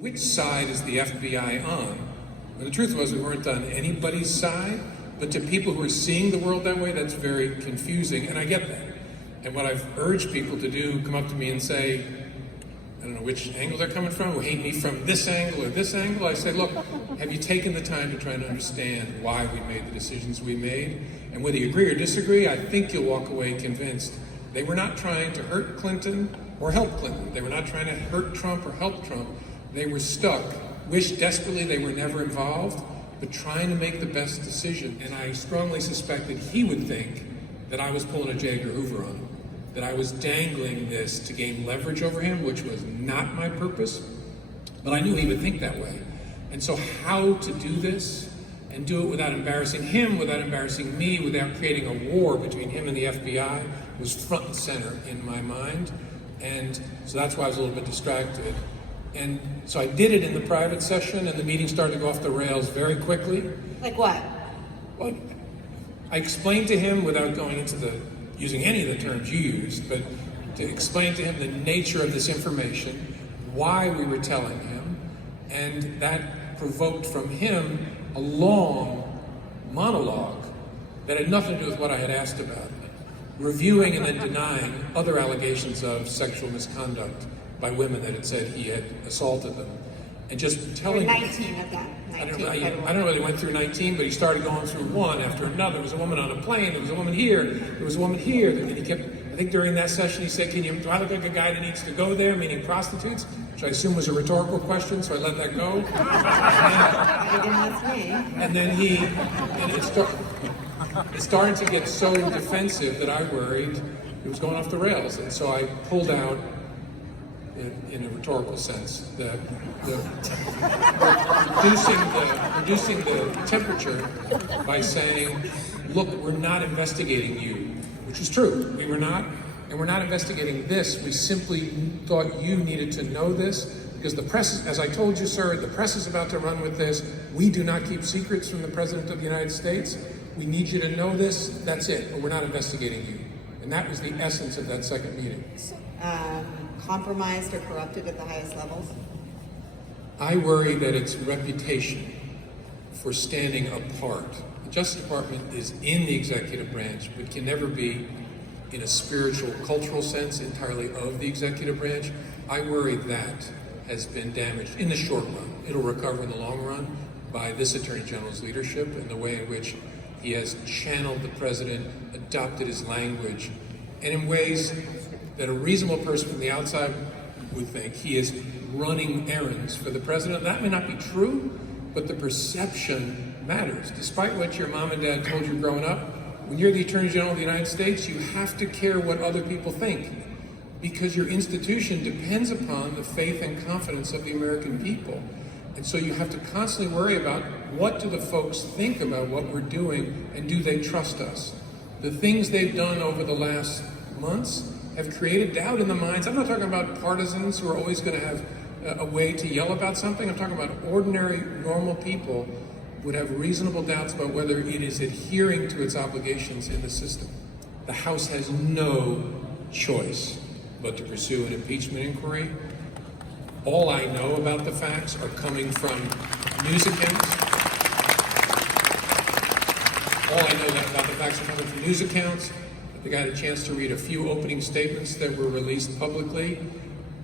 which side is the FBI on? And the truth was we weren't on anybody's side, but to people who are seeing the world that way, that's very confusing, and I get that. And what I've urged people to do, come up to me and say, I don't know which angle they're coming from, who hate me from this angle or this angle. I say, look, have you taken the time to try and understand why we made the decisions we made? And whether you agree or disagree, I think you'll walk away convinced they were not trying to hurt Clinton or help Clinton. They were not trying to hurt Trump or help Trump. They were stuck, wished desperately they were never involved, but trying to make the best decision. And I strongly suspect that he would think that I was pulling a J. Edgar Hoover on him, that I was dangling this to gain leverage over him, which was not my purpose, but I knew he would think that way. And so how to do this and do it without embarrassing him, without embarrassing me, without creating a war between him and the FBI was front and center in my mind. And so that's why I was a little bit distracted. And so I did it in the private session, and the meeting started to go off the rails very quickly. Like what? Well, I explained to him, without going into using any of the terms you used, but to explain to him the nature of this information, why we were telling him, and that provoked from him a long monologue that had nothing to do with what I had asked about, reviewing and then denying other allegations of sexual misconduct by women that had said he had assaulted them. And just telling 19 of that. 19 I don't know whether he went through 19, but he started going through one after another. There was a woman on a plane, there was a woman here, there was a woman here, and he kept, I think during that session he said, do I look like a guy that needs to go there, meaning prostitutes? Which I assume was a rhetorical question, so I let that go. And then it started to get so defensive that I worried it was going off the rails. And so I pulled out, in a rhetorical sense, reducing the temperature by saying, look, we're not investigating you, which is true. We were not, and we're not investigating this. We simply thought you needed to know this because the press, as I told you, sir, the press is about to run with this. We do not keep secrets from the President of the United States. We need you to know this. That's it, but we're not investigating you. And that was the essence of that second meeting. Compromised or corrupted at the highest levels? I worry that its reputation for standing apart. The Justice Department is in the executive branch, but can never be, in a spiritual, cultural sense, entirely of the executive branch. I worry that has been damaged in the short run. It'll recover in the long run by this Attorney General's leadership and the way in which he has channeled the president, adopted his language, and in ways that a reasonable person from the outside would think he is running errands for the president. That may not be true, but the perception matters. Despite what your mom and dad told you growing up, when you're the Attorney General of the United States, you have to care what other people think because your institution depends upon the faith and confidence of the American people. And so you have to constantly worry about what do the folks think about what we're doing and do they trust us? The things they've done over the last months have created doubt in the minds. I'm not talking about partisans who are always going to have a way to yell about something. I'm talking about ordinary, normal people would have reasonable doubts about whether it is adhering to its obligations in the system. The House has no choice but to pursue an impeachment inquiry. All I know about the facts are coming from news accounts. All I know about the facts are coming from news accounts. I think I had a chance to read a few opening statements that were released publicly.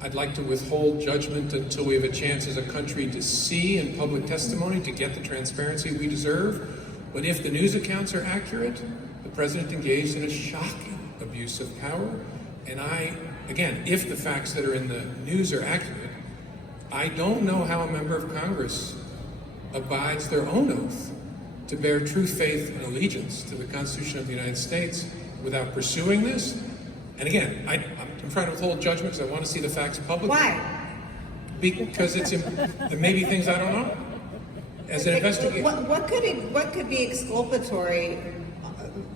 I'd like to withhold judgment until we have a chance as a country to see in public testimony to get the transparency we deserve. But if the news accounts are accurate, the president engaged in a shocking abuse of power. And again, if the facts that are in the news are accurate, I don't know how a member of Congress abides their own oath to bear true faith and allegiance to the Constitution of the United States without pursuing this. And again, I'm trying to withhold judgment because I want to see the facts publicly. Why? Because there may be things I don't know. As an investigator. What could be exculpatory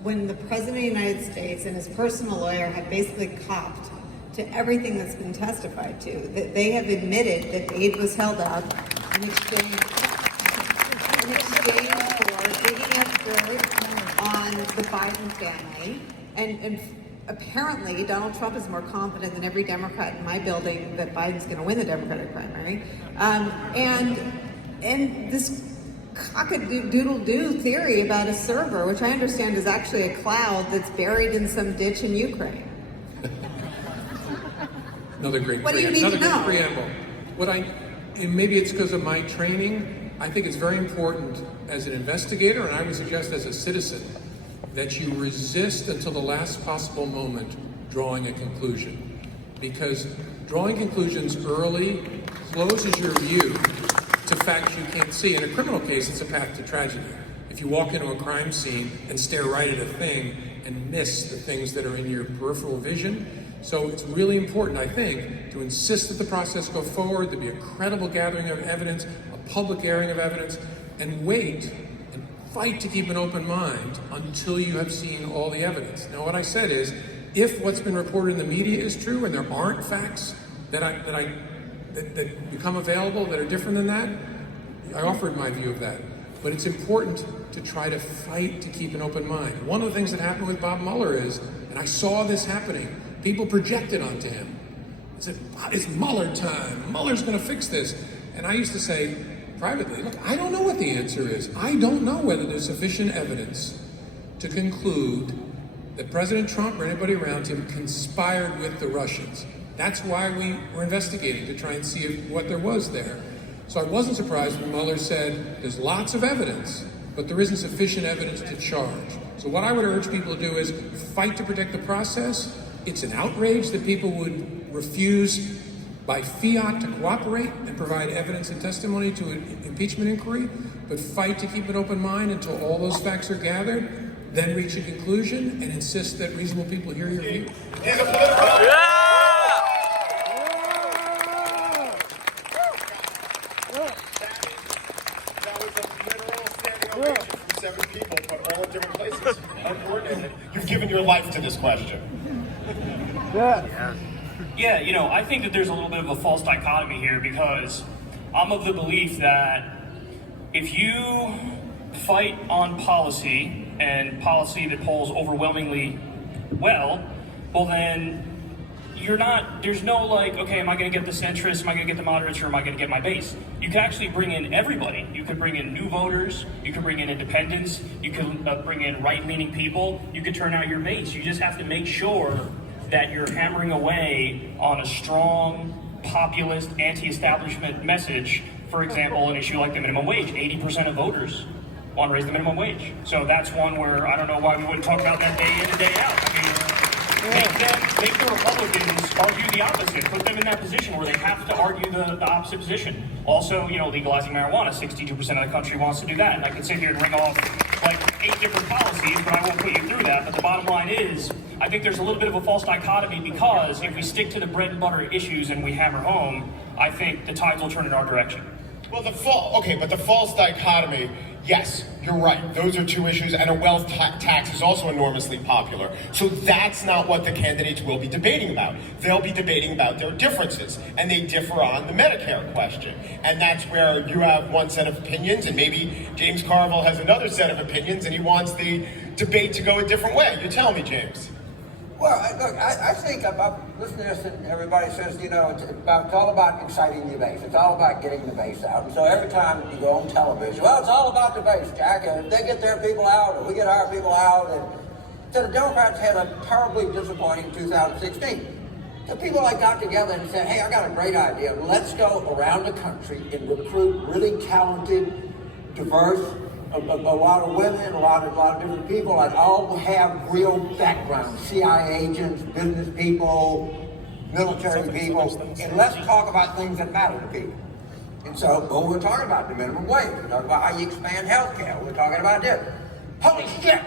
when the President of the United States and his personal lawyer have basically copped to everything that's been testified to? That they have admitted that aid was held out in exchange for digging up dirt on the Biden family and apparently Donald Trump is more confident than every Democrat in my building that Biden's going to win the Democratic primary. And this cock-a-doodle-doo theory about a server, which I understand is actually a cloud that's buried in some ditch in Ukraine. Another great What do you need to know? preamble. And maybe it's because of my training, I think it's very important as an investigator, and I would suggest as a citizen, that you resist until the last possible moment drawing a conclusion. Because drawing conclusions early closes your view to facts you can't see. In a criminal case, it's a path to tragedy. If you walk into a crime scene and stare right at a thing and miss the things that are in your peripheral vision. So it's really important, I think, to insist that the process go forward, to be a credible gathering of evidence, a public airing of evidence, and wait and fight to keep an open mind until you have seen all the evidence. Now, what I said is, if what's been reported in the media is true and there aren't facts that become available that are different than that, I offered my view of that. But it's important to try to fight to keep an open mind. One of the things that happened with Bob Mueller is, and I saw this happening, people projected onto him. They said, it's Mueller time. Mueller's going to fix this. And I used to say privately, look, I don't know what the answer is. I don't know whether there's sufficient evidence to conclude that President Trump or anybody around him conspired with the Russians. That's why we were investigating, to try and see what there was there. So I wasn't surprised when Mueller said, there's lots of evidence, but there isn't sufficient evidence to charge. So what I would urge people to do is fight to protect the process. It's an outrage that people would refuse by fiat to cooperate and provide evidence and testimony to an impeachment inquiry, but fight to keep an open mind until all those facts are gathered, then reach a conclusion and insist that reasonable people hear your view. Seven people, but all in different places, uncoordinated. You've given your life to this question. Yeah, you know, I think that there's a little bit of a false dichotomy here, because I'm of the belief that if you fight on policy, and policy that polls overwhelmingly well then there's no like, okay, am I going to get the centrists, am I going to get the moderates, or am I going to get my base? You can actually bring in everybody. You could bring in new voters, you could bring in independents, you could bring in right-leaning people, you could turn out your base. You just have to make sure that you're hammering away on a strong, populist, anti-establishment message. For example, an issue like the minimum wage. 80% of voters want to raise the minimum wage. So that's one where I don't know why we wouldn't talk about that day in and day out. I mean, make the Republicans argue the opposite. Put them in that position where they have to argue the opposite position. Also, you know, legalizing marijuana, 62% of the country wants to do that. And I could sit here and ring off like 8 different policies, but I won't put you through that. But the bottom line is, I think there's a little bit of a false dichotomy, because if we stick to the bread and butter issues and we hammer home, I think the tides will turn in our direction. Well, the false dichotomy, yes, you're right. Those are two issues, and a wealth tax is also enormously popular. So that's not what the candidates will be debating about. They'll be debating about their differences, and they differ on the Medicare question. And that's where you have one set of opinions, and maybe James Carville has another set of opinions, and he wants the debate to go a different way. You tell me, James. Well, look, I think about listening to this, and everybody says, you know, it's all about exciting the base. It's all about getting the base out. And so every time you go on television, well, it's all about the base, Jack. And if they get their people out, or we get our people out. And so the Democrats had a terribly disappointing 2016. So people like got together and said, hey, I got a great idea. Let's go around the country and recruit really talented, diverse, a lot of women, a lot of different people, and all have real backgrounds, CIA agents, business people, military people, and let's talk about things that matter to people. And so, we're talking about the minimum wage, we're talking about how you expand health care, we're talking about this. Holy shit,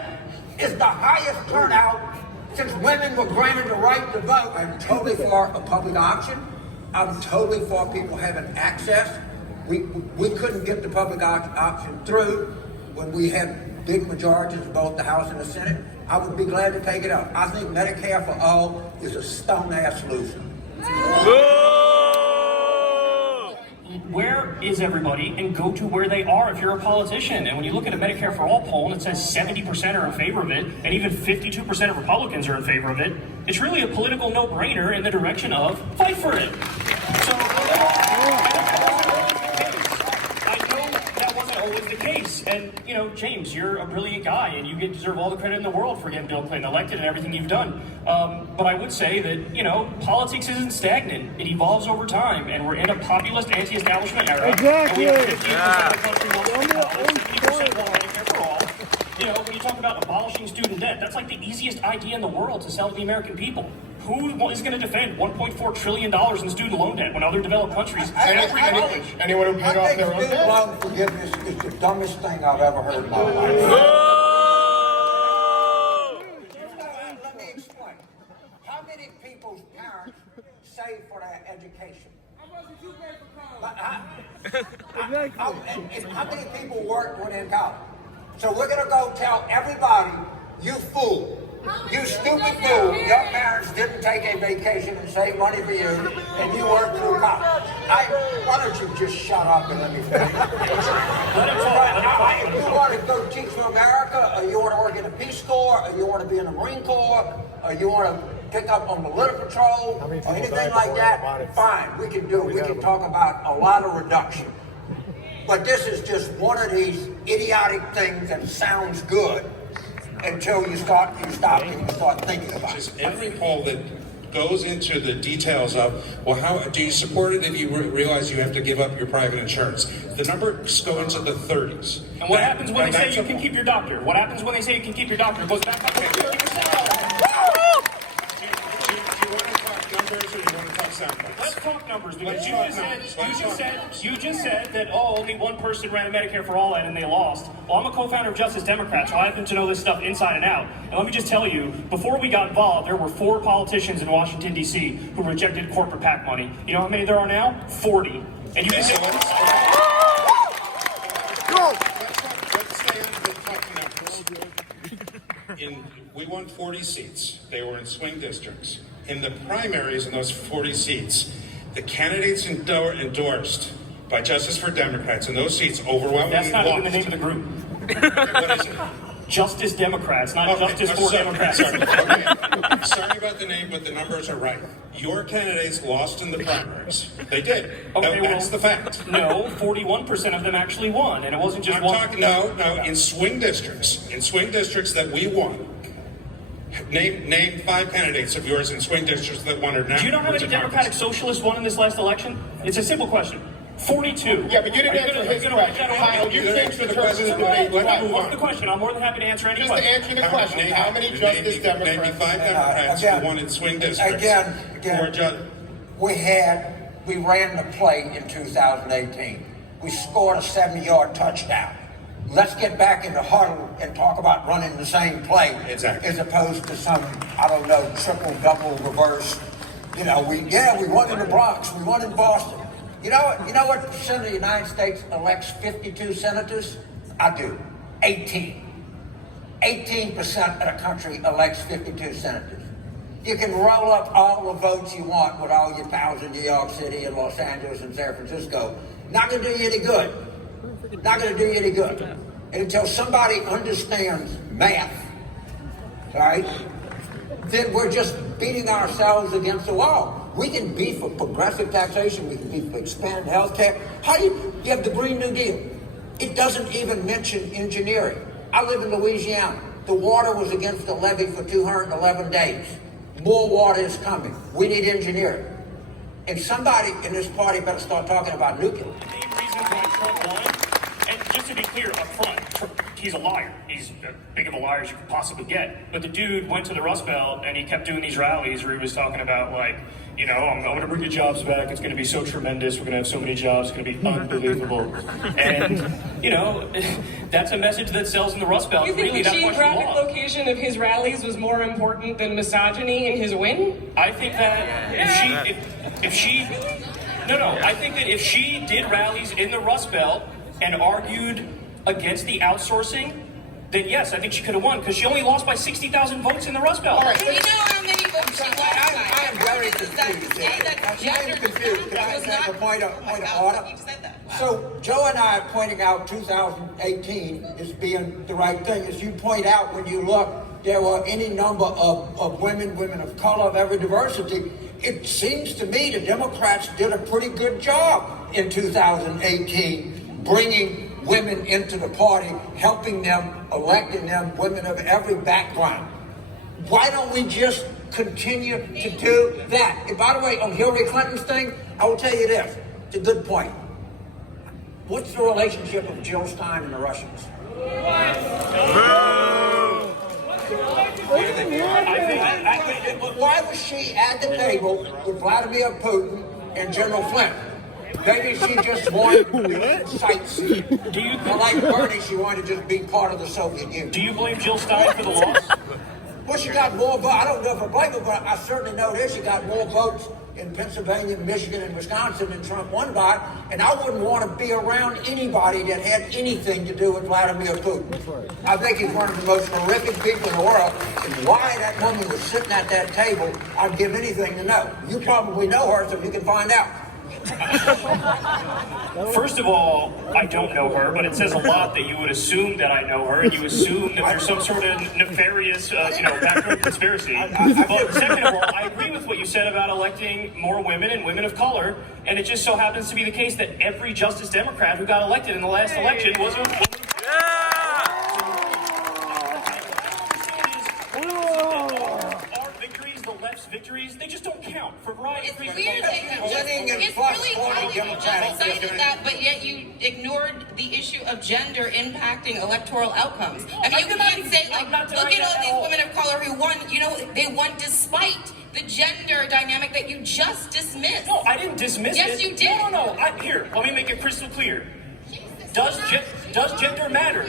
it's the highest turnout since women were granted the right to vote. I'm totally for a public option. I'm totally for people having access. We couldn't get the public option through when we had big majorities in both the House and the Senate. I would be glad to take it up. I think Medicare for all is a stone-ass solution. where is everybody, and go to where they are if you're a politician. And when you look at a Medicare for All poll and it says 70% are in favor of it, and even 52% of Republicans are in favor of it, it's really a political no-brainer in the direction of fight for it. So, I know that wasn't always the case. And, you know, James, you're a brilliant guy, and you deserve all the credit in the world for getting Bill Clinton elected and everything you've done. But I would say that, you know, politics isn't stagnant. It evolves over time, and we're in a populist anti-establishment era. Exactly. And we have 15% of the country voting for college, 50% want Medicare for all. You know, when you talk about abolishing student debt, that's like the easiest idea in the world to sell to the American people. Who is going to defend $1.4 trillion in student loan debt when other developed countries have free college? Anyone who paid off their own Student debt? loan forgiveness is the dumbest thing I've ever heard in my life. Let me explain. How many people's parents save for their education? How many people work when in college? So we're going to go tell everybody, you fool. You stupid fool, your parents didn't take a vacation and save money for you, and you worked through college. Why don't you just shut up and let me finish? If you want to go teach for America, or you want to work in the Peace Corps, or you want to be in the Marine Corps, or you want to pick up on the Little Patrol, or anything like that, fine, we can do it. We can talk about a lot of reduction. But this is just one of these idiotic things that sounds good until you stop and you start thinking about it. Just every poll that goes into the details of, well, how do you support it if you realize you have to give up your private insurance? The numbers go into the 30s. And what happens when they say you can keep your doctor? What happens when they say you can keep your doctor? It goes back up to 50%. Do you want to talk numbers or do you want to talk sound bites? Let's talk numbers, because you just said that, oh, only one person ran a Medicare for All ad and they lost. Well, I'm a co-founder of Justice Democrats, so I happen to know this stuff inside and out. And let me just tell you, before we got involved, there were 4 politicians in Washington, D.C. who rejected corporate PAC money. You know how many there are now? 40. And you can say, Let's stay on the talking numbers. We won 40 seats. They were in swing districts. In the primaries in those 40 seats, the candidates endorsed by Justice for Democrats in those seats overwhelmingly that's not even the lost. name of the group. What is it? Justice Democrats, not Justice for Democrats. Sorry. Okay. Sorry about the name, but the numbers are right. Your candidates lost in the primaries. They did. Okay, That's the fact. No, 41% of them actually won, and it wasn't just I'm one. talking, no, in swing districts that we won. Name 5 candidates of yours in swing districts that won or not. Do you know how many Democratic Socialists won in this last election? It's a simple question. 42. Yeah, but you didn't answer his question. Kyle, you changed the terms of the debate. What's the question? I'm more than happy to answer any Just to question. answer the question, how many Justice Democrats? Name me 5 Democrats who won in swing districts. Again, we ran the play in 2018. We scored a 70-yard touchdown. Let's get back in the huddle and talk about running the same play. Exactly. As opposed to some, I don't know, triple, double, reverse. You know, we won in the Bronx, we won in Boston. You know what percent of the United States elects 52 senators? I do. 18. 18% of the country elects 52 senators. You can roll up all the votes you want with all your pals in New York City and Los Angeles and San Francisco. Not going to do you any good. Not going to do you any good. And until somebody understands math, all right, then we're just beating ourselves against the wall. We can be for progressive taxation. We can be for expanded health care. You have the Green New Deal. It doesn't even mention engineering. I live in Louisiana. The water was against the levee for 211 days. More water is coming. We need engineering. And somebody in this party better start talking about nuclear. The main reasons why Trump won, and just to be clear up front, he's a liar. He's as big of a liar as you could possibly get. But the dude went to the Rust Belt and he kept doing these rallies where he was talking about, like, you know, I'm going to bring the jobs back. It's going to be so tremendous. We're going to have so many jobs. It's going to be unbelievable. And, you know, that's a message that sells in the Rust Belt. You think really, the that's why she geographic lost. location of his rallies was more important than misogyny in his win? I think that I think that if she did rallies in the Rust Belt and argued against the outsourcing, then yes, I think she could have won, because she only lost by 60,000 votes in the Rust Belt. All right. Do you know how many I'm sorry, I am very confused. I'm confused. Can I make a point of order? So Joe and I are pointing out 2018 as being the right thing. As you point out, when you look, there were any number of women of color, of every diversity. It seems to me the Democrats did a pretty good job in 2018 bringing women into the party, helping them, electing them, women of every background. Why don't we just continue to do that? And by the way, on Hillary Clinton's thing, I will tell you this. It's a good point. What's the relationship of Jill Stein and the Russians? Why was she at the table with Vladimir Putin and General Flynn? Maybe she just wanted to do sightseeing. Like Bernie, she wanted to just be part of the Soviet Union. Do you blame Jill Stein for the loss? Well, she got more votes. I don't know if I blame her, but I certainly know this. She got more votes in Pennsylvania, Michigan, and Wisconsin than Trump won by. And I wouldn't want to be around anybody that had anything to do with Vladimir Putin. I think he's one of the most horrific people in the world. And why that woman was sitting at that table, I'd give anything to know. You probably know her, so you can find out. First of all, I don't know her, but it says a lot that you would assume that I know her, and you assume that there's some sort of nefarious, backroom conspiracy. But second of all, I agree with what you said about electing more women and women of color, and it just so happens to be the case that every Justice Democrat who got elected in the last election was a woman. Victories, they just don't count for a variety of reasons. It's really funny you just cited that, but yet you ignored the issue of gender impacting electoral outcomes. I mean, you can't say, like, look at all these women of color who won, they won despite the gender dynamic that you just dismissed. No, I didn't dismiss it. Yes, you did. No. Here, let me make it crystal clear. Does gender matter?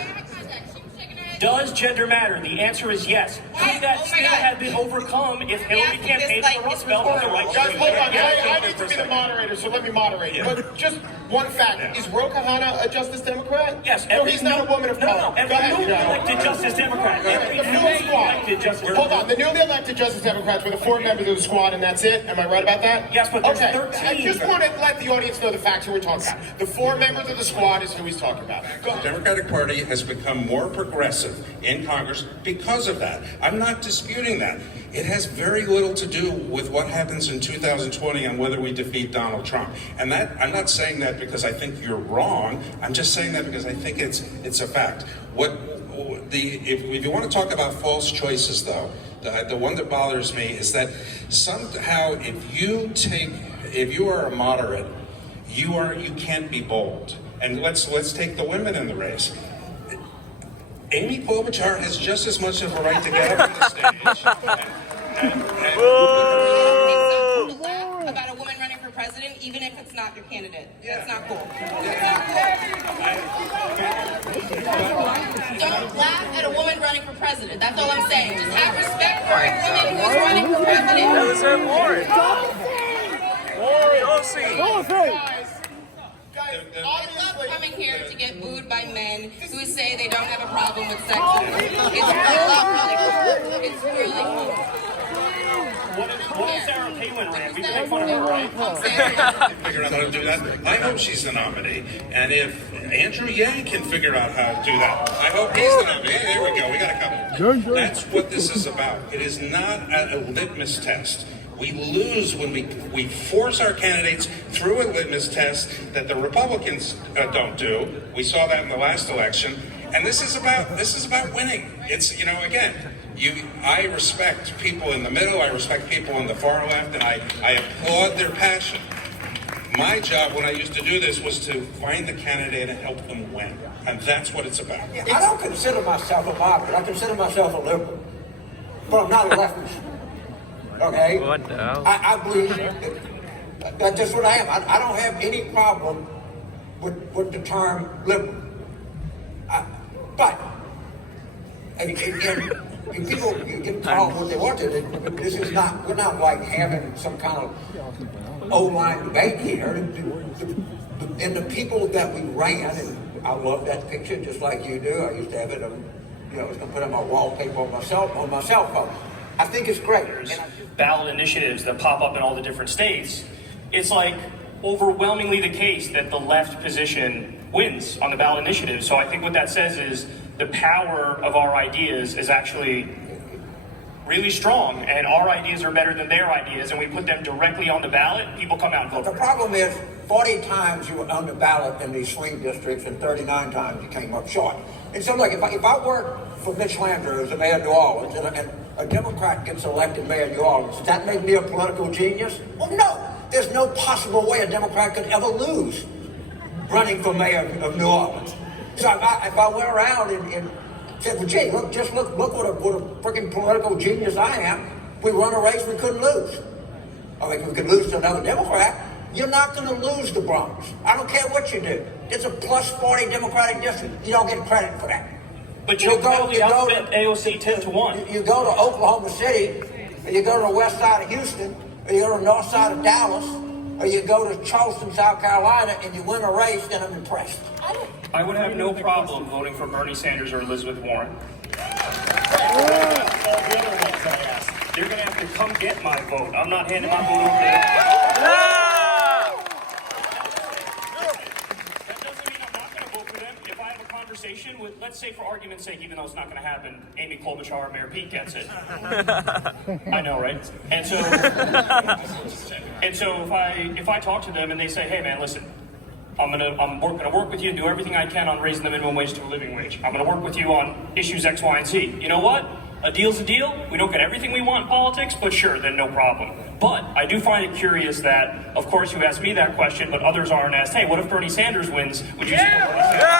Does gender matter? The answer is yes. Could that still have been overcome if Hillary campaigned for Roosevelt on the right? Guys, hold on. I need to be the moderator, so let me moderate. Yeah. But just one fact. Is Ro Khanna a Justice Democrat? Yes. No, he's not a woman of color. No. Every newly elected Justice Democrat. Every newly elected Justice Democrat. Hold on. The newly elected Justice Democrats were the 4 members of the squad, and that's it? Am I right about that? Yes, but there's okay. 13. I just want to let the audience know the facts who we're talking about. The 4 members of the squad is who he's talking about. The Democratic Party has become more progressive in Congress because of that. I'm not disputing that. It has very little to do with what happens in 2020 and whether we defeat Donald Trump. And that, I'm not saying that because I think you're wrong. I'm just saying that because I think it's a fact. If you want to talk about false choices, though, the one that bothers me is that somehow if you are a moderate, you can't be bold. And let's take the women in the race. Amy Klobuchar has just as much of a right to get up on the stage. About a woman running for president, even if it's not your candidate. That's not cool. Don't laugh at a woman running for president. That's all I'm saying. Just have respect for a woman who's running for president. That was her Lori. I love coming here to get booed by men who say they don't have a problem with sexism. It's really cool. What if Sarah Palin ran? We can make fun of her, right? Figure out how to do that. I hope she's the nominee. And if Andrew Yang can figure out how to do that, I hope he's the nominee. There we go. We got a couple. That's what this is about. It is not a litmus test. We lose when we force our candidates through a litmus test that the Republicans don't do. We saw that in the last election. And this is about winning. It's, again, I respect people in the middle, I respect people in the far left, and I applaud their passion. My job when I used to do this was to find the candidate and help them win. And that's what it's about. Yeah, I don't consider myself a moderate. I consider myself a liberal. But I'm not a leftist. Okay? What the hell? I believe that's just what I am. I don't have any problem with the term liberal. But and people you can call it what they want to. We're not like having some kind of O-line debate here. And the people that we ran, and I love that picture just like you do. I used to have it. I was going to put it on my wallpaper on my cell phone. I think it's great. There's ballot initiatives that pop up in all the different states. It's like overwhelmingly the case that the left position wins on the ballot initiative. So I think what that says is the power of our ideas is actually really strong, and our ideas are better than their ideas, and we put them directly on the ballot, people come out and vote The for it. problem is 40 times you were on the ballot in these swing districts and 39 times you came up short. And so look, if I work for Mitch Landrieu as the mayor of New Orleans and a Democrat gets elected mayor of New Orleans, does that make me a political genius? Well, no. There's no possible way a Democrat could ever lose running for mayor of New Orleans. So if I went around and said, well, gee, look what a freaking political genius I am. We run a race we couldn't lose. I mean, we could lose to another Democrat. You're not going to lose the Bronx. I don't care what you do. It's a plus 40 Democratic district. You don't get credit for that. But you probably outspent AOC 10-1. You go to Oklahoma City, or you go to the west side of Houston, or you go to the north side of Dallas, or you go to Charleston, South Carolina, and you win a race, then I'm impressed. I would have no problem voting for Bernie Sanders or Elizabeth Warren. All the other ones I asked. They're going to have to come get my vote. I'm not handing my vote over to them. That doesn't mean I'm not going to vote for them. If I have a conversation with, let's say for argument's sake, even though it's not going to happen, Amy Klobuchar or Mayor Pete gets it. I know, right? And so if I talk to them and they say, hey man, listen, I'm gonna work with you and do everything I can on raising the minimum wage to a living wage. I'm gonna work with you on issues X, Y, and Z. You know what? A deal's a deal. We don't get everything we want in politics, but sure, then no problem. But I do find it curious that, of course, you asked me that question, but others aren't asked, hey, what if Bernie Sanders wins? Would you support Bernie Sanders?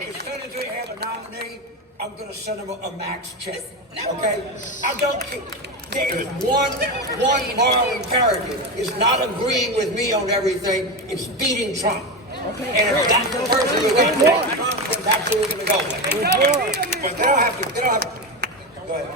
As soon as we have a nominee, I'm going to send him a max check. Okay? I don't care. There is one moral imperative. It's not agreeing with me on everything. It's beating Trump. And if that's the person who's going to beat Trump, then that's who we're going to go with. But they don't have to. Go ahead.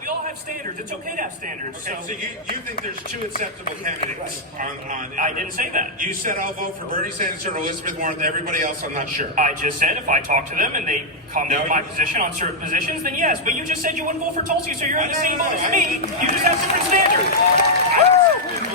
We all have standards. It's okay to have standards. Okay, so you think there's two acceptable candidates on I didn't say that. You said I'll vote for Bernie Sanders or Elizabeth Warren. Everybody else, I'm not sure. I just said if I talk to them and they come to my position on certain positions, then yes. But you just said you wouldn't vote for Tulsi, so you're in the same boat as me. You just have different standards.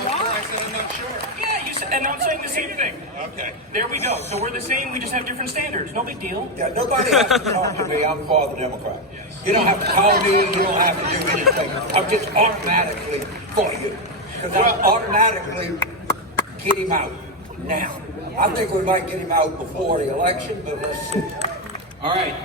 I said I'm not sure. Yeah, you said, and I'm saying the same thing. Okay. There we go. So we're the same. We just have different standards. No big deal. Yeah, nobody has to talk to me. I'm for the Democrat. You don't have to call me. You don't have to do anything. I'm just automatically for you. Because I automatically get him out now. I think we might get him out before the election, but let's see. All right.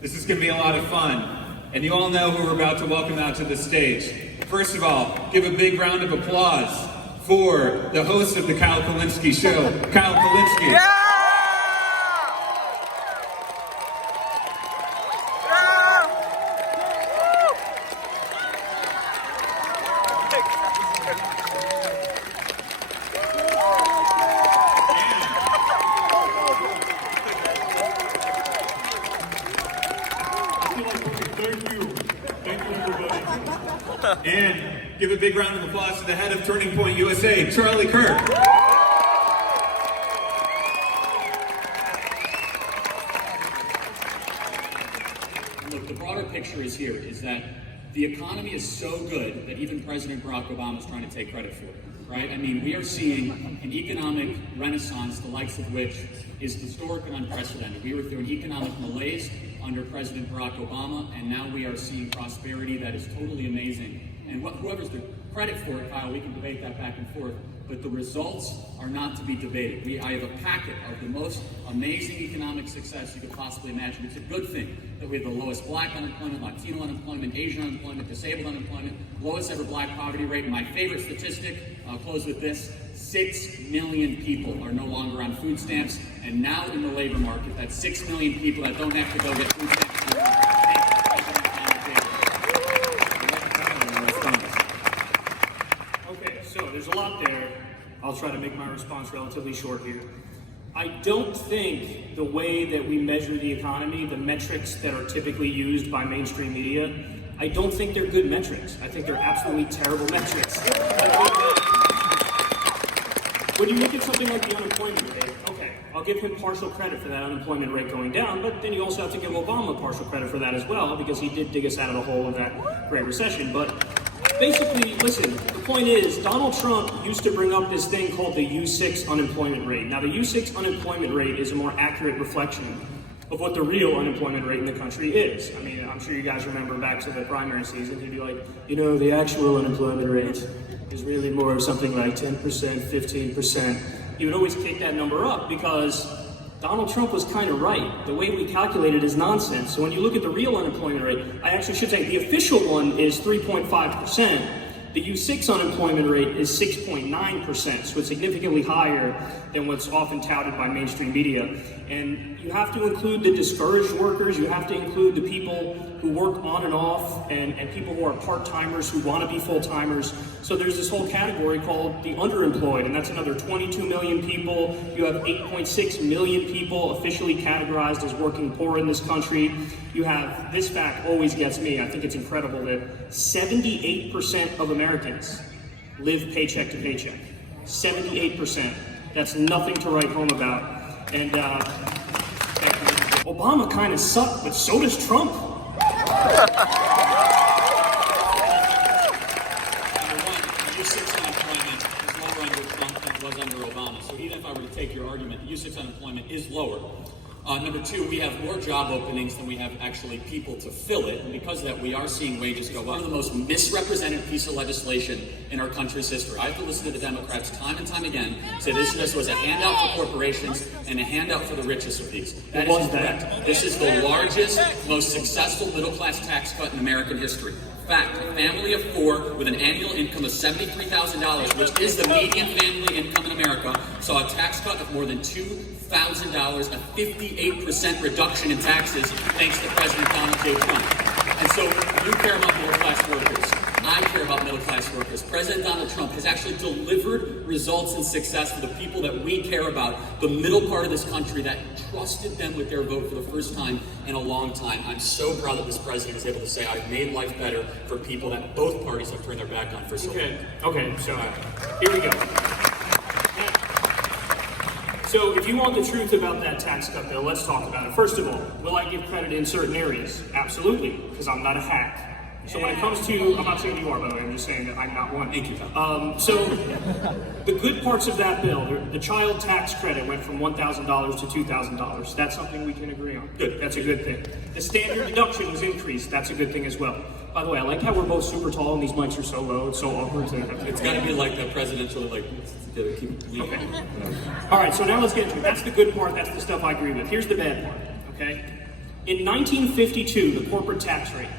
This is going to be a lot of fun. And you all know who we're about to welcome out to the stage. First of all, give a big round of applause for the host of the Kyle Kulinski Show, Kyle Kulinski. Yeah! And give a big round of applause to the head of Turning Point USA, Charlie Kirk. Look, the broader picture is here, is that the economy is so good that even President Barack Obama is trying to take credit for it, right? I mean, we are seeing an economic renaissance, the likes of which is historic and unprecedented. We were through an economic malaise under President Barack Obama, and now we are seeing prosperity that is totally amazing. And whoever's the credit for it, Kyle, we can debate that back and forth, but the results are not to be debated. I have a packet of the most amazing economic success you could possibly imagine. It's a good thing that we have the lowest black unemployment, Latino unemployment, Asian unemployment, disabled unemployment, lowest ever black poverty rate. And my favorite statistic, I'll close with this, 6 million people are no longer on food stamps, and now in the labor market, that's 6 million people that don't have to go get food stamps. Okay, so there's a lot there. I'll try to make my response relatively short here. I don't think the way that we measure the economy, the metrics that are typically used by mainstream media, I don't think they're good metrics. I think they're absolutely terrible metrics. When you look at something like the unemployment rate, okay, I'll give him partial credit for that unemployment rate going down, but then you also have to give Obama partial credit for that as well, because he did dig us out of the hole of that Great Recession. But basically, listen, the point is, Donald Trump used to bring up this thing called the U6 unemployment rate. Now, the U6 unemployment rate is a more accurate reflection of what the real unemployment rate in the country is. I mean, I'm sure you guys remember back to the primary season, he'd be like, you know, the actual unemployment rate is really more something like 10%, 15%. He would always kick that number up because Donald Trump was kind of right. The way we calculate it is nonsense. So when you look at the real unemployment rate, I actually should say the official one is 3.5%. The U6 unemployment rate is 6.9%, so it's significantly higher than what's often touted by mainstream media. And you have to include the discouraged workers, you have to include the people who work on and off, and people who are part-timers who want to be full-timers. So there's this whole category called the underemployed, and that's another 22 million people. You have 8.6 million people officially categorized as working poor in this country. You have, this fact always gets me, I think it's incredible, that 78% of Americans live paycheck to paycheck. 78%. That's nothing to write home about. And Obama kind of sucked, but so does Trump. U6 unemployment is lower under Trump than it was under Obama. So even if I were to take your argument, the U6 unemployment is lower. Number two, we have more job openings than we have actually people to fill it. And because of that, we are seeing wages go up. One of the most misrepresented piece of legislation in our country's history. I have to listen to the Democrats time and time again say this was a handout for corporations and a handout for the richest of these. That is incorrect. This is the largest, most successful middle-class tax cut in American history. Fact, a family of four with an annual income of $73,000, which is the median family income in America, saw a tax cut of more than $2,000, a 58% reduction in taxes thanks to President Donald J. Trump. And so you care about middle-class workers. I care about middle-class workers. President Donald Trump has actually delivered results and success for the people that we care about, the middle part of this country that trusted them with their vote for the first time in a long time. I'm so proud that this president is able to say, I've made life better for people that both parties have turned their back on for so long. Okay, so here we go. So if you want the truth about that tax cut bill, let's talk about it. First of all, will I give credit in certain areas? Absolutely, because I'm not a hack. So when it comes to, I'm not saying you are, by the way, I'm just saying that I'm not one. Thank you. So the good parts of that bill, the child tax credit went from $1,000 to $2,000. That's something we can agree on. Good, that's a good thing. The standard deduction was increased. That's a good thing as well. By the way, I like how we're both super tall and these mics are so low. It's so awkward. It's got to be like the presidential, like, okay. All right, so now let's get into it. That's the good part. That's the stuff I agree with. Here's the bad part, okay? In 1952, the corporate tax rate,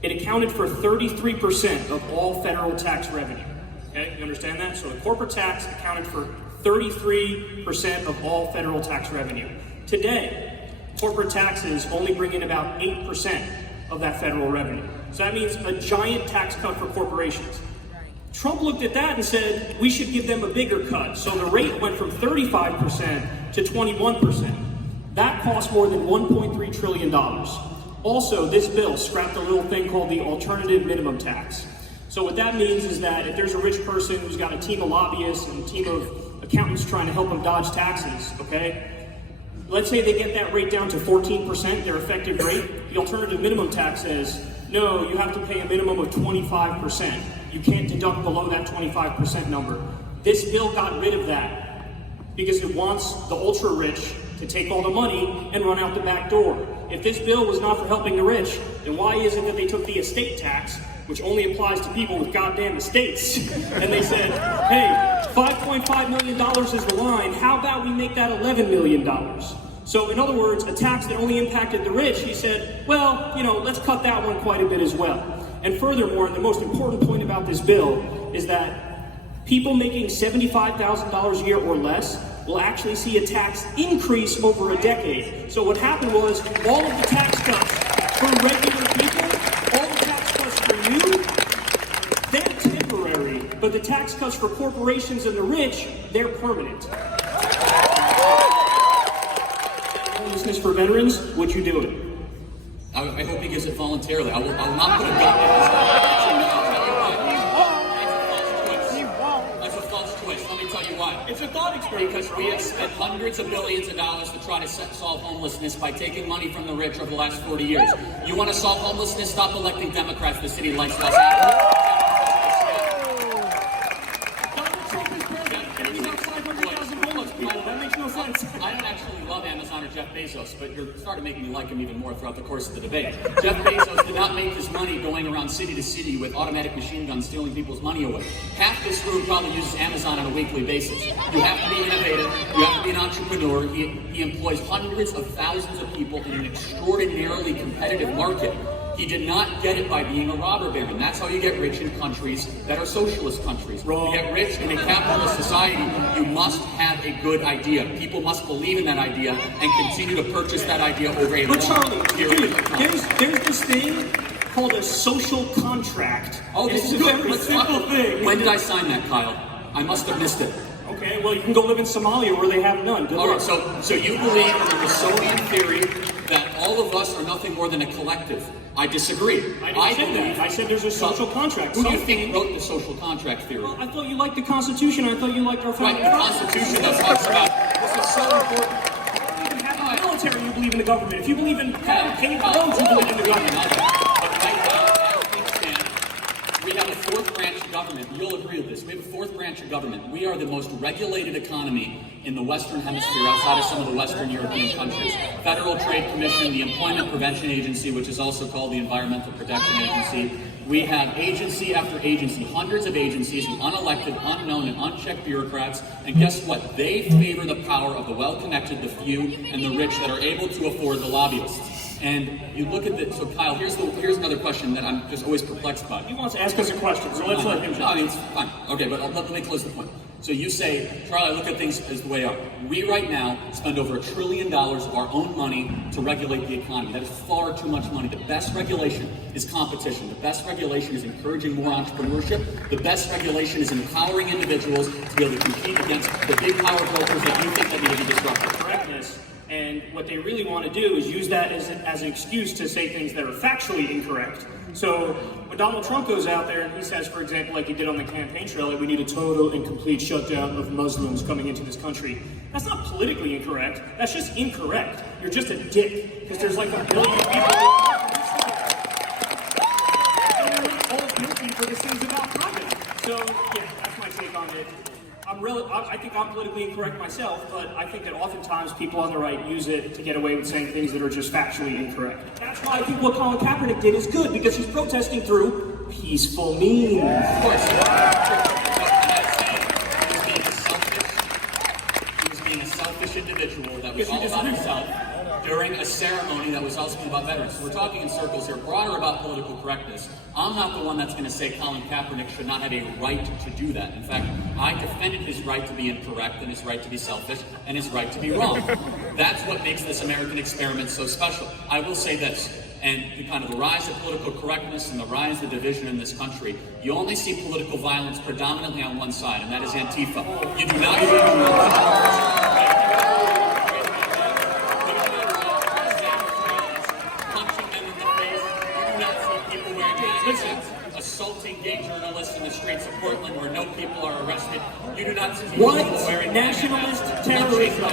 it accounted for 33% of all federal tax revenue. Okay, you understand that? So the corporate tax accounted for 33% of all federal tax revenue. Today, corporate taxes only bring in about 8% of that federal revenue. So that means a giant tax cut for corporations. Trump looked at that and said, we should give them a bigger cut. So the rate went from 35% to 21%. That cost more than $1.3 trillion. Also, this bill scrapped a little thing called the alternative minimum tax. So what that means is that if there's a rich person who's got a team of lobbyists and a team of accountants trying to help them dodge taxes, okay? Let's say they get that rate down to 14%, their effective rate. The alternative minimum tax says, no, you have to pay a minimum of 25%. You can't deduct below that 25% number. This bill got rid of that because it wants the ultra-rich to take all the money and run out the back door. If this bill was not for helping the rich, then why is it that they took the estate tax, which only applies to people with goddamn estates, and they said, hey, $5.5 million is the line, how about we make that $11 million? So in other words, a tax that only impacted the rich, he said, well, you know, let's cut that one quite a bit as well. And furthermore, the most important point about this bill is that people making $75,000 a year or less will actually see a tax increase over a decade. So what happened was, all of the tax cuts for regular people, all the tax cuts for you, they're temporary, but the tax cuts for corporations and the rich, they're permanent. Homelessness for veterans, would you do it? I I hope he gives it voluntarily. I will not put a gun in his head. That's a false choice. Let me tell you why. It's a thought experiment. Because we have spent hundreds of millions of dollars to try to solve homelessness by taking money from the rich over the last 40 years. You want to solve homelessness? Stop electing Democrats. The city likes Los Angeles. That makes no sense. I don't actually love Amazon or Jeff Bezos, but you're starting to make me like him even more throughout the course of the debate. Jeff Bezos did not make his money going around city to city with automatic machine guns stealing people's money away. Half this room probably uses Amazon on a weekly basis. You have to be innovative. You have to be an entrepreneur. He employs hundreds of thousands of people in an extraordinarily competitive market. He did not get it by being a robber baron. That's how you get rich in countries that are socialist countries. Wrong. To get rich in a capitalist society, you must have a good idea. People must believe in that idea and continue to purchase that idea over a But long Charlie, period dude, of time. there's this thing called a social contract. Oh, this It's is a good. very Let's talk simple about thing. When did I sign that, Kyle? I must have missed it. Okay, well, you can go live in Somalia where they have none. Good All right, luck. so you believe in the Rousseauian theory that all of us are nothing more than a collective. I disagree. I didn't say that. I said there's a social contract. Who do you think wrote the social contract theory? Well, I thought you liked the Constitution. I thought you liked our Right, founding the fathers. Constitution that talks about this is so important. You don't even have the military, you believe in the government. If you believe in paying the loans, you believe in the government. But right now, as things stand, we have a fourth branch of government. You'll agree with this. We have a fourth branch of government. We are the most regulated economy in the Western Hemisphere outside of some of the Western European countries. Federal Trade Commission, the Employment Prevention Agency, which is also called the Environmental Protection Agency. We have agency after agency, hundreds of agencies, and unelected, unknown, and unchecked bureaucrats. And guess what? They favor the power of the well-connected, the few, and the rich that are able to afford the lobbyists. And you look at the, so Kyle, here's another question that I'm just always perplexed by. He wants to ask us a question, so let's let him No, I mean, it's fine. Okay, but let me close the point. So you say, Charlie, I look at things as the way they are. We right now spend over $1 trillion of our own money to regulate the economy. That is far too much money. The best regulation is competition. The best regulation is encouraging more entrepreneurship. The best regulation is empowering individuals to be able to compete against the big power brokers that you think that need to be disrupted. correctness. And what they really want to do is use that as an excuse to say things that are factually incorrect. So when Donald Trump goes out there and he says, for example, like he did on the campaign trail, that we need a total and complete shutdown of Muslims coming into this country, that's not politically incorrect. That's just incorrect. You're just a dick because there's like 1 billion people. And you're not all guilty for the sins of Al-Qaeda. So yeah, that's my take on it. I think I'm politically incorrect myself, but I think that oftentimes people on the right use it to get away with saying things that are just factually incorrect. That's why I think what Colin Kaepernick did is good, because he's protesting through peaceful means. Of course. He was being a selfish individual that was all about himself during a ceremony that was ultimately about veterans. So we're talking in circles here, broader about political correctness. I'm not the one that's going to say Colin Kaepernick should not have a right to do that. In fact, I defended his right to be incorrect and his right to be selfish and his right to be wrong. That's what makes this American experiment so special. I will say this, and the rise of political correctness and the rise of division in this country, you only see political violence predominantly on one side, and that is Antifa. You do not see assaulting gay journalists in the streets of Portland where no people are arrested. You do not see people wearing nationalist terrorism. I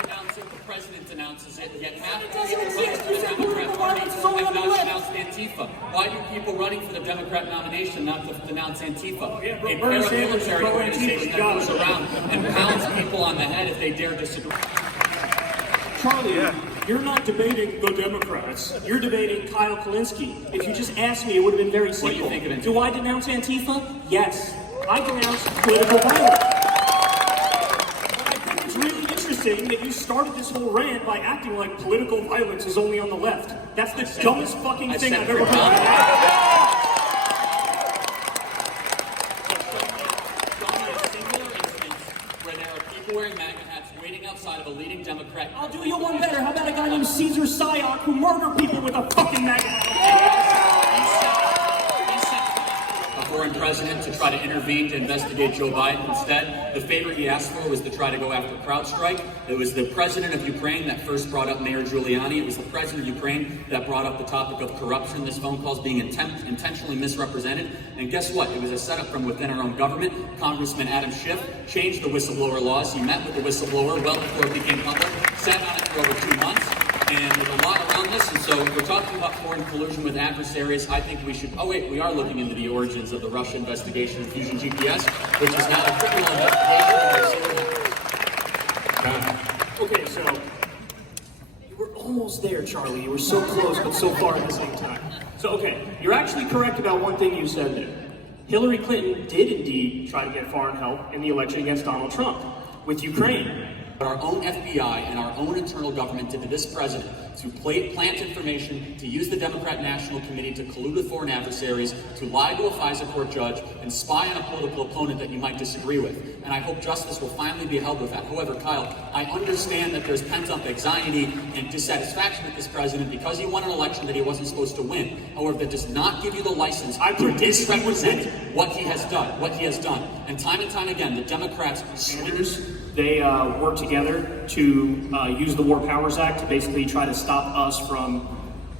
denounce it, the president denounces it, yet half the people running for the Democrat Party have not denounced Antifa. Why do people running for the Democrat nomination not denounce Antifa? A paramilitary organization that goes around and pounds people on the head if they dare disagree. Charlie, you're not debating the Democrats. You're debating Kyle Kulinski. If you just asked me, it would have been very simple. What do you think of Antifa? Do I denounce Antifa? Yes. I denounce political violence. But I think it's really interesting that you started this whole rant by acting like political violence is only on the left. That's the dumbest fucking thing I've ever heard. Wearing MAGA hats, waiting outside of a leading Democrat. I'll do you one better. How about a guy named Caesar Sayoc who murdered people with a fucking MAGA hat? foreign president to try to intervene to investigate Joe Biden. Instead, the favor he asked for was to try to go after CrowdStrike. It was the president of Ukraine that first brought up Mayor Giuliani. It was the president of Ukraine that brought up the topic of corruption. This phone call is being intentionally misrepresented. And guess what? It was a setup from within our own government. Congressman Adam Schiff changed the whistleblower laws. He met with the whistleblower well before it became public, sat on it for over 2 months. And there's a lot around this, and so if we're talking about foreign collusion with adversaries, I think we should, oh wait, we are looking into the origins of the Russia investigation of Fusion GPS, which is now a criminal investigation. Okay, so you were almost there, Charlie. You were so close, but so far at the same time. So, okay, you're actually correct about one thing you said there. Hillary Clinton did indeed try to get foreign help in the election against Donald Trump with Ukraine. Our own FBI and our own internal government did to this president to plant information, to use the Democrat National Committee to collude with foreign adversaries, to lie to a FISA court judge, and spy on a political opponent that you might disagree with. And I hope justice will finally be held with that. However, Kyle, I understand that there's pent-up anxiety and dissatisfaction with this president because he won an election that he wasn't supposed to win. However, that does not give you the license to misrepresent what he has done. And time again, the Democrats They work together to use the War Powers Act to basically try to stop us from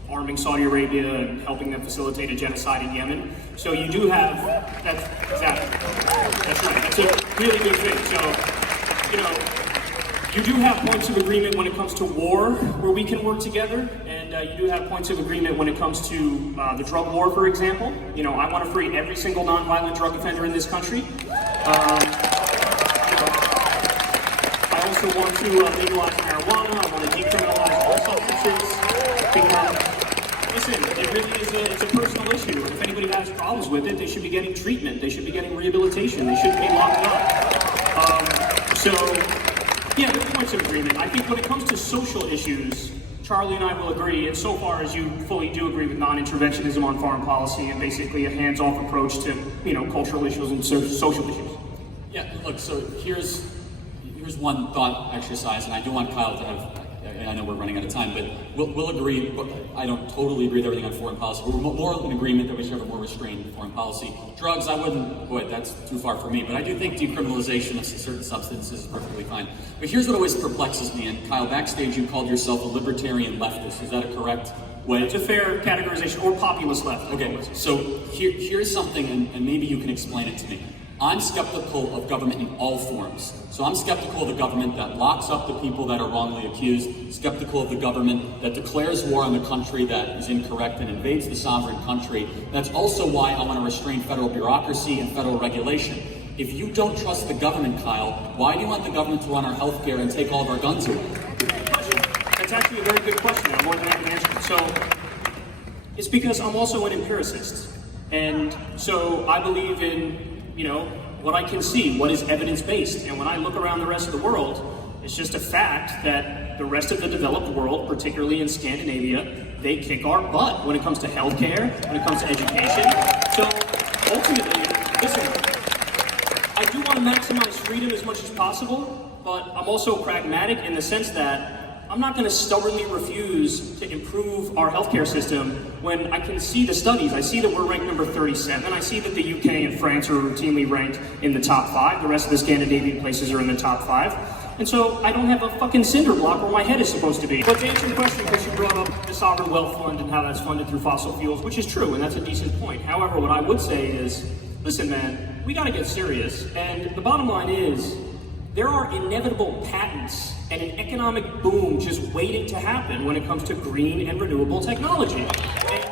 arming Saudi Arabia and helping them facilitate a genocide in Yemen. So you do have, that's right, that's a really good thing. So, you know, you do have points of agreement when it comes to war where we can work together, and you do have points of agreement when it comes to the drug war, for example. You know, I want to free every single nonviolent drug offender in this country. I also want to legalize marijuana. I want to decriminalize all substances. Listen, it really is it's a personal issue. If anybody has problems with it, they should be getting treatment. They should be getting rehabilitation. They shouldn't be locked up. So, yeah, there's points of agreement. I think when it comes to social issues, Charlie and I will agree, insofar as you fully do agree with non-interventionism on foreign policy and basically a hands-off approach to, you know, cultural issues and social issues. Yeah, look, so here's one thought exercise, and I do want Kyle to have, I know we're running out of time, but we'll agree, but I don't totally agree with everything on foreign policy. We're more in agreement that we should have a more restrained foreign policy. Drugs, I wouldn't, boy, that's too far for me, but I do think decriminalization of certain substances is perfectly fine. But here's what always perplexes me, and Kyle, backstage you called yourself a libertarian leftist. Is that a correct way? It's a fair categorization, or populist left. Okay, so here's something, and maybe you can explain it to me. I'm skeptical of government in all forms. So I'm skeptical of the government that locks up the people that are wrongly accused, skeptical of the government that declares war on the country that is incorrect and invades the sovereign country. That's also why I want to restrain federal bureaucracy and federal regulation. If you don't trust the government, Kyle, why do you want the government to run our health care and take all of our guns away? That's actually a very good question. I'm more than happy to answer it. So, it's because I'm also an empiricist. And so I believe in, you know, what I can see, what is evidence-based. And when I look around the rest of the world, it's just a fact that the rest of the developed world, particularly in Scandinavia, they kick our butt when it comes to healthcare, when it comes to education. So ultimately, listen, I do want to maximize freedom as much as possible, but I'm also pragmatic in the sense that I'm not going to stubbornly refuse to improve our healthcare system when I can see the studies. I see that we're ranked number 37. I see that the UK and France are routinely ranked in the top 5. The rest of the Scandinavian places are in the top 5. And so I don't have a fucking cinder block where my head is supposed to be. But to answer your question, because you brought up the sovereign wealth fund and how that's funded through fossil fuels, which is true, and that's a decent point. However, what I would say is, listen, man, we got to get serious. And the bottom line is, there are inevitable patents and an economic boom just waiting to happen when it comes to green and renewable technology. And